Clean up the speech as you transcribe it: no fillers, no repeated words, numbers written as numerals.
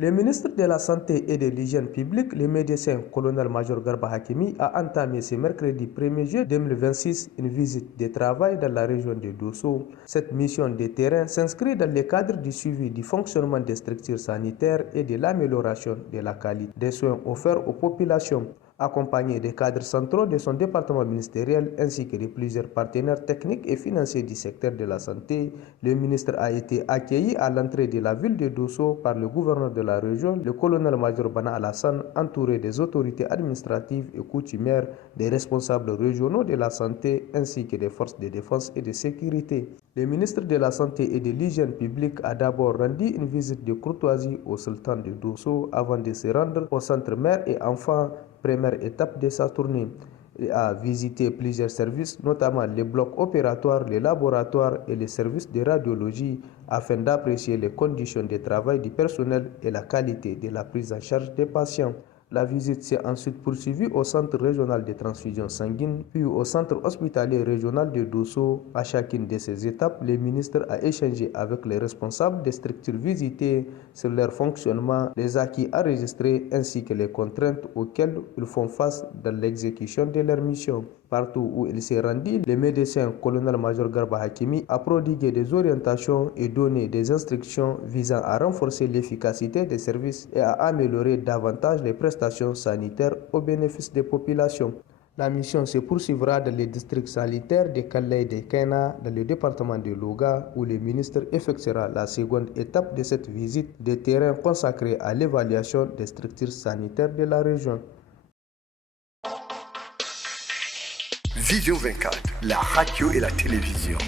Le ministre de la Santé et de l'Hygiène publique, le médecin colonel-major Garba Hakimi, a entamé ce mercredi 1er juillet 2026 une visite de travail dans la région de Dosso. Cette mission de terrain s'inscrit dans le cadre du suivi du fonctionnement des structures sanitaires et de l'amélioration de la qualité des soins offerts aux populations. Accompagné des cadres centraux de son département ministériel ainsi que de plusieurs partenaires techniques et financiers du secteur de la santé, le ministre a été accueilli à l'entrée de la ville de Dosso par le gouverneur de la région, le colonel-major Bana Alassane, entouré des autorités administratives et coutumières, des responsables régionaux de la santé ainsi que des forces de défense et de sécurité. Le ministre de la Santé et de l'Hygiène publique a d'abord rendu une visite de courtoisie au sultan de Dosso avant de se rendre au centre mère et enfants, première étape de sa tournée. Il a visité plusieurs services, notamment les blocs opératoires, les laboratoires et les services de radiologie, afin d'apprécier les conditions de travail du personnel et la qualité de la prise en charge des patients. La visite s'est ensuite poursuivie au centre régional de transfusion sanguine, puis au centre hospitalier régional de Dosso. À chacune de ces étapes, le ministre a échangé avec les responsables des structures visitées sur leur fonctionnement, les acquis enregistrés ainsi que les contraintes auxquelles ils font face dans l'exécution de leur mission. Partout où il s'est rendu, le médecin colonel-major Garba Hakimi a prodigué des orientations et donné des instructions visant à renforcer l'efficacité des services et à améliorer davantage les prestations sanitaires au bénéfice des populations. La mission se poursuivra dans les districts sanitaires de Kallé et de Kena, dans le département de Louga, où le ministre effectuera la seconde étape de cette visite de terrain consacrée à l'évaluation des structures sanitaires de la région. Vision 24, la radio et la télévision.